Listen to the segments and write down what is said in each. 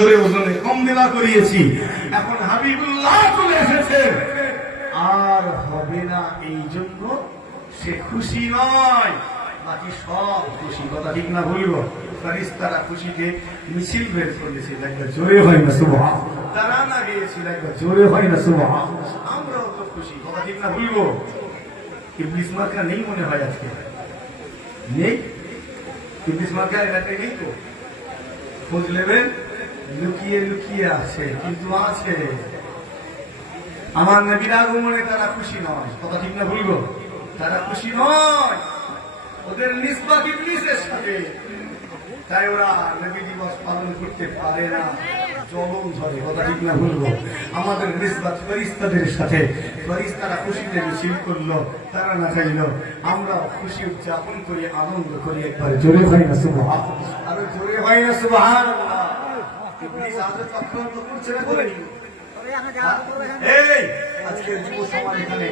ধরে ওজনে কম দেওয়া করিয়েছি, এখন হাবিবুল্লাহ চলে এসেছে, আর হবে না, এই জন্য সে খুশি নয়, বাকি সব খুশি। কথা ঠিক না বলবো? ফেরেশতারা খুশিতে মিছিল বের করেছে, একবার জোরে হয় না সুবহান, তারা না গিয়েছিল, একবার জোরে হয় না সুবহান। আমরাও তো খুশি, কথা ঠিক না বলবো? ইবলিস মার্কা নেই মনে হয় আজকে, নেই ইবলিস মার্কা এলাকায় নেই তো, খোঁজ নেবেন, লুকিয়ে লুকিয়ে আছে, কিন্তু আছে। আমার নবীর আগমনে তারা খুশি নয়, কথা ঠিক না বলবো? তারা খুশি নয়, ওদের নিসবত ইবলিসের সাথে, তাই ওরা নবী দিবস পালন করতে পারে না, জলন ধরে, কথা ঠিক না বলবো? আমাদের নিসবত ফেরেশতাদের সাথে, ফেরেশতারা খুশিতে মিছিল করলো, তারা না চাইলো, আমরা খুশি উদযাপন করি, আনন্দ করি, একবার জোরে হয় না সুবহান, আরো জোরে হয় না সুবহানাল্লাহ। ইবলিস আজ চক্রান্ত করছে না করে? এই আজকে যুব সমাজ, এখানে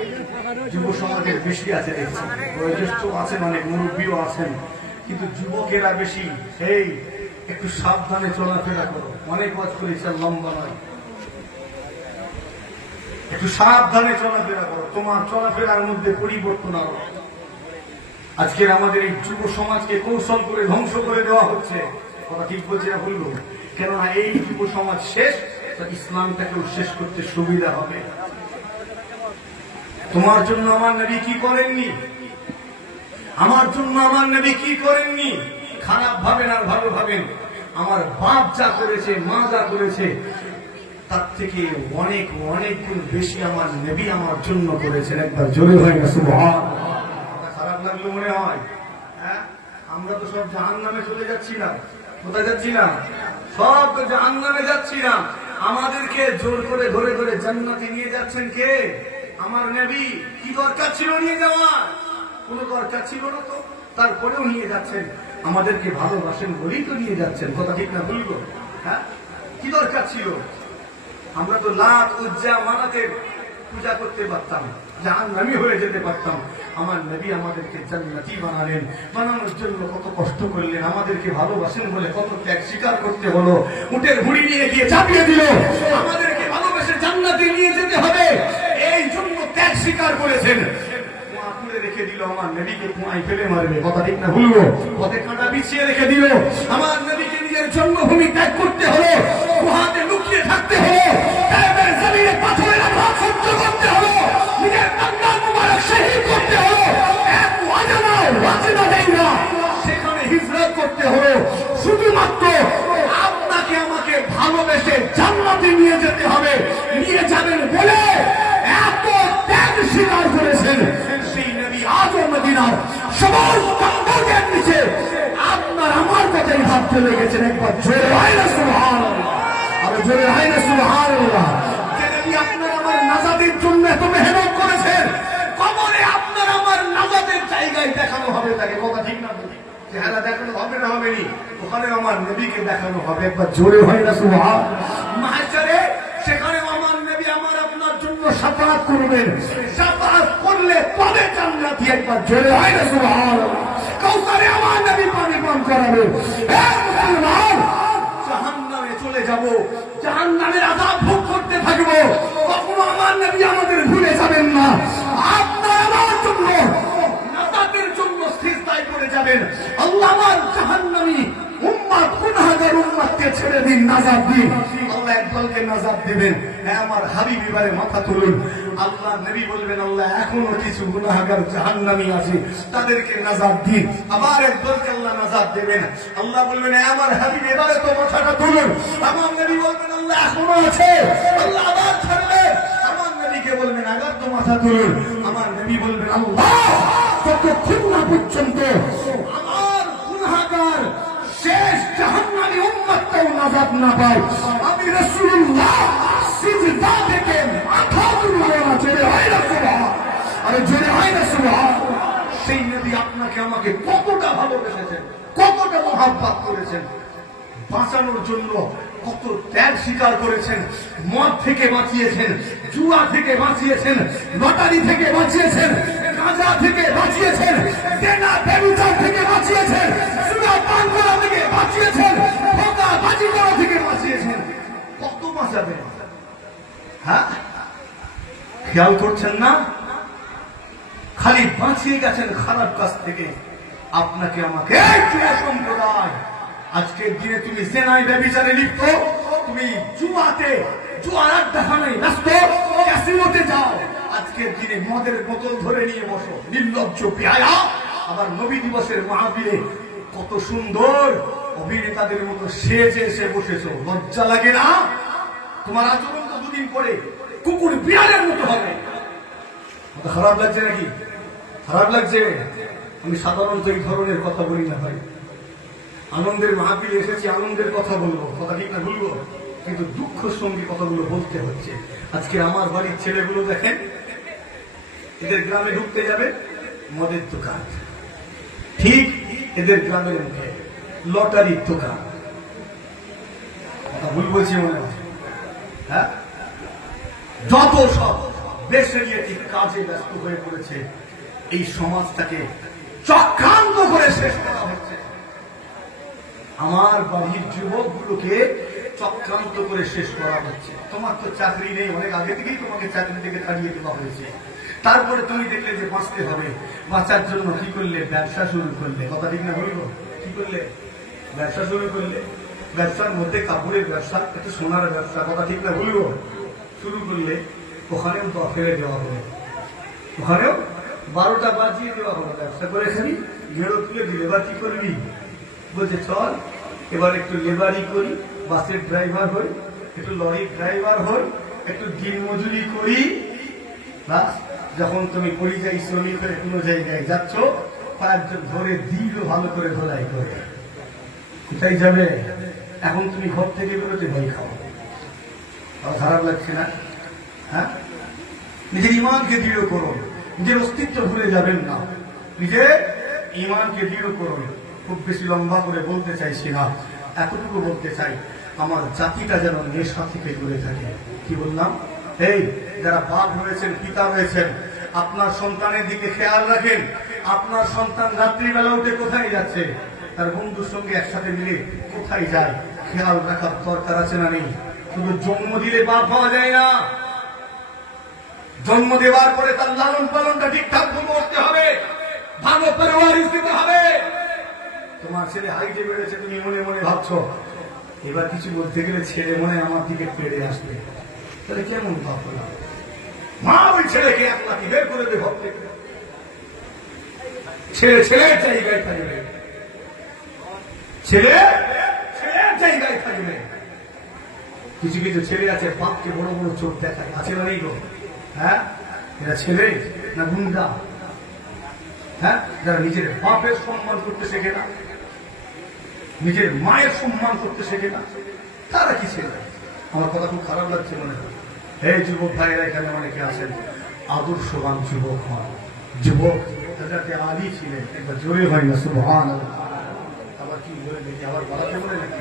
যুব সমাজের বেশি আছে দেখছি, বয়োজ্যেষ্ঠ আছেন, অনেক মুরব্বীও আছেন, কিন্তু যুবকেরা বেশি। এই একটু সাবধানে চলাফেরা করো, অনেক ওয়াজ করেছে, লম্বা নয়, একটু সাবধানে চলাফেরা করো, তোমার চলাফেরার মধ্যে পরিবর্তন আনো। আজকের আমাদের এই যুব সমাজকে কৌশল করে ধ্বংস করে দেওয়া হচ্ছে, কথা ঠিক বলছে না বলবো? কেননা এই যুব সমাজ শেষ, ইসলামটাকেও শেষ করতে সুবিধা হবে। তোমার জন্য আমার নবী কি করেননি? আমার জন্য আমার নবী কি করেননি? খারাপ ভাবেন আর ভালো ভাবেন, আমার বাপ যা করেছে, মা যা করেছে, তার থেকে অনেক অনেক গুণ বেশি আমার নবী আমার জন্য করেছেন, একবার জোরে হয় না সুবহান। খারাপ লাগলো মনে হয়? হ্যাঁ, আমরা তো সব জাহান্নামে চলে যাচ্ছি না, কোথায় যাচ্ছি না? সব তো জাহান্নামে যাচ্ছি না, আমাদেরকে জোর করে ধরে ধরে জান্নাতে নিয়ে যাচ্ছেন কে? আমার নবী। কি দরকার ছিল নিয়ে যাওয়ার? কোনো দরকার ছিল না তো, তারপরেও নিয়ে যাচ্ছেন, আমাদেরকে ভালোবাসেন বলেই তো নিয়ে যাচ্ছেন, কথা ঠিক না বলবো? হ্যাঁ, কি দরকার ছিল? আমরা তো লাত উজ্জা মানাতের পূজা করতে পারতাম, জাহান্নামী হয়ে যেতে পারতাম। আমার নবী আমাদেরকে জান্নাতি বানালেন, বানানোর জন্য কত কষ্ট করলেন, আমাদেরকে ভালোবাসেন বলে কত ত্যাগ স্বীকার করতে হলো, উটের হুড়ি নিয়ে গিয়ে চাপিয়ে দিল, আমাদেরকে ভালোবেসে জান্নাতে নিয়ে যেতে হবে, এই জন্য ত্যাগ স্বীকার করেছেন। রেখে দিল, আমার নবীকে কুয়ায় ফেলে মারবে, কথা ঠিক না ভুলবো? পথে কাঁটা বিছিয়ে রেখে দিল, আমার নবীকে নিজের জন্মভূমি ত্যাগ করতে হলো, কুয়াতে লুকিয়ে থাকতে হলো, জমিনে পাথরের আঘাত সহ্য করতে হলো, নিজের কান্নার মুবারক শহীদ করতে হলো, এক ওয়াজনা ওয়াজনা দেয় না, সেখানে হিজরত করতে হলো, শুধুমাত্র আপনাকে আমাকে ভালোবেসে জান্নাতে নিয়ে যেতে হবে, নিয়ে যাবেন বলে এত ত্যাগ স্বীকার করেছেন। সেই নবী আজও মদিনার সমস্ত গম্বুজের নিচে আপনার আমার কথাই হাত ফেলে গেছেন, একবার জোরে হয় না সুবহানাল্লাহ, আরে জোরে হয় না সুবহানাল্লাহ। যে নবী আপনার আমার নাজাতের জন্য এত মেহনত করেছেন, কবরে আপনার আমার নাজাতের জায়গায় দেখানো হবে তাকে, কথা ঠিক না? চেহারা দেখানো হবে না, হবে নি, ওখানে আমার নবীকে দেখানো হবে, একবার জোরে হয় না সুবহান। মাহশারে সেখানে আমার নবী আমার আপনার জন্য শাফাআত করবেন, শাফাআত করলে তবে জান্নাতি, একবার জোরে হয় না সুবহান। কাউসারে আমার নবী পানি পান করাবেন। হে মুসলমান, জাহান্নামে চলে যাব, জাহান্নামের আযাব ভোগ করতে থাকব, কখনো আমার নবী আমাদের ভুলে যাবেন না, আপনার আমার জন্য নাজাতের জন্য সিজদায় পড়ে যাবেন। আল্লাহ আমার জাহান্নামী উম্মত গুনাহগার উম্মতকে ছেড়ে দিন, নাজাত দিন। আল্লাহ একদলকে নাজাত দিবেন, হ্যাঁ আমার হাবিব এবারে মাথা তুলুন। আল্লাহ নবী বলবেন, আল্লাহ এখনো কিছু গুনাহগার জাহান্নামী আছে, তাদেরকে নাজাত দিন। আবার একদলকে আল্লাহ নাজাত দেবেন, আল্লাহ বলবেন, আমার হাবিব এবারে তো মাথাটা তুলুন। আমার নবী বলবেন, আল্লাহ এখনো আছে, আল্লাহ আবার ছাড়বেন। আমার নবীকে বলবেন, আবার তো মাথা তুলুন। আমার নবী বলবেন, আল্লাহ যতক্ষণ না পর্যন্ত আমার গুনাহগার শেষ জাহান্নামী উম্মতটাও নাজাত না পায়, আমি রাসূলুল্লাহ সিজদা থেকে মাথা তুলব না। জোরে হয় না সুবহান, আরে জোরে হয় না সুবহান। সেই নবী আপনাকে আমাকে কতটা ভালোবেসেছেন, কতটা মহব্বত করেছেন, বাঁচানোর জন্য কত ত্যাগ স্বীকার করেছেন, মদ থেকে বাঁচিয়েছেন, জুয়া থেকে বাঁচিয়েছেন, লটারি থেকে বাঁচিয়েছেন, গাঁজা থেকে বাঁচিয়েছেন, দেনা ব্যভিচার থেকে বাঁচিয়েছেন, সুরা পান করা থেকে বাঁচিয়েছেন, ধোঁকা বাজি করা থেকে বাঁচিয়েছেন। যাবে না। হ্যাঁ, খেয়াল করছেন না? খালি বাঁচিয়ে গেছেন খারাপ কাজ থেকে। আপনাকে আমাকে সম্প্রদায় আজকের দিনে তুমি জেনায় ব্যভিচারে লিপ্ত, তুমি জুয়ার আড্ডাখানায় ব্যস্ত, ক্যাসিনোতে যাও, আজকের দিনে মদের বোতল ধরে নিয়ে বসো, নির্লজ্জ বেহায়া। আবার নবী দিবসের মাহফিলে কত সুন্দর অভিনেতাদের মতো সেজে এসে বসেছো, লজ্জা লাগে না? তোমার আচরণ তো দুদিন পরে কুকুর বিড়ালের মতো হবে। খারাপ লাগছে নাকি? খারাপ লাগছে? আমি সাধারণত এই ধরনের কথা বলি না ভাই। আনন্দের মাহফিলে এসেছি, আনন্দের কথা বলবো, কথা ঠিক না বলবো, কিন্তু দুঃখ সঙ্গে কথাগুলো বলতে হচ্ছে। আজকে আমার বাড়ির ছেলেগুলো দেখেন, এদের গ্রামে ঢুকতে যাবে মদের দোকান, ঠিক এদের গ্রামের মুখে লটারির দোকান। কথা ভুল বলছি মনে হয়? হ্যাঁ, যত সব বেসরকারি কাজে ব্যস্ত হয়ে পড়েছে, এই সমাজটাকে চক্রান্ত করে শেষ করা হচ্ছে। আমার বাড়ির যুবকগুলোকে চক্রান্ত করে শেষ করা হচ্ছে। তোমার তো চাকরি নেই, অনেক আগে থেকেই তোমাকে চাকরি থেকে তাড়িয়ে দেওয়া হয়েছে। তারপরে তুমি দেখলে যে বাঁচতে হবে, বাঁচার জন্য কি করলে? ব্যবসা শুরু করলে। কথা ঠিক না বলবো? কি করলে? ব্যবসা শুরু করলে। ব্যবসার মধ্যে কাপড়ের ব্যবসা, একটু সোনার ব্যবসা, কথা ঠিক না বলবো, শুরু করলে। ওখানেও তো ফেলে দেওয়া হলো, ওখানেও 12টা বাজিয়ে দেওয়া হলো। ব্যবসা করে খালি ঘেরো তুলে দিলে, এবার কি করবি? বলছে চল এবার একটু লেবারি করি, বাসের ড্রাইভার হই, একটু লরির ড্রাইভার হই, একটু দিন মজুরি করি। যখন তুমি পরিযায়ী শ্রমিক হয়ে কোনো জায়গায় যাচ্ছ, কয়েকজন ধরে দিল ভালো করে ধোলাই করে, কোথায় যাবে? এখন তুমি ঘর থেকে বেরোতে ভয় খাও। খারাপ লাগছে না? হ্যাঁ, নিজের ইমানকে দৃঢ় করুন, নিজের অস্তিত্ব ভুলে যাবেন না, নিজের ইমানকে দৃঢ় করুন। খুব বেশি লম্বা করে বলতে চাইছি না, এতটুকু বলতে চাই, আমার জাতিটা যেন নেশা থেকে দূরে থাকে। কি বললাম? এই যারা বাপ রয়েছেন, পিতা রয়েছেন, আপনার সন্তানের দিকে খেয়াল রাখেন। আপনার সন্তান রাত্রিবেলা উঠে কোথায় যাচ্ছে, তার বন্ধুর সঙ্গে একসাথে মিলে কোথায় যায়, খেয়াল রাখার দরকার আছে না নেই? শুধু জন্ম দিলে বাপ হওয়া যায় না, জন্ম দেওয়ার পরে তার লালন পালনটা ঠিকঠাক করতে হবে, ভালো পরিবারিশ দিতে হবে। তোমার ছেলে হাইটে বেড়েছে, তুমি মনে মনে ভাবছো এবার কিছু বলতে গেলে ছেলে মনে আমার দিকে পেড়ে আসবে, তাহলে কেমন ভাব হলো? মা ওই ছেলেকে এক লাঠি বের করে দেবে ভাব থেকে। ছেলে ছেলের জায়গায় থাকবে, ছেলে ছেলের জায়গায় থাকবে। কিছু কিছু ছেলে আছে বাপকে বড় বড় চোখ দেখায়, আছে না নেই গো? হ্যাঁ, এরা ছেলে না গুন্ডা? হ্যাঁ, যারা নিজের বাপের সম্মান করতে শেখে না, নিজের মায়ের সম্মান করতে শেখে না, তারা কি ছেলে? আমার কথা খুব খারাপ লাগছে মনে হয়। এই যুবক ভাইয়েরা এখানে অনেকে আছেন, আদর্শবান যুবক হন। যুবক যাতে আলী ছিলেন, একবার জোরে হয় না সুবহানাল্লাহ। আবার কি বলে দেখি, আবার বাড়াতে বলে নাকি?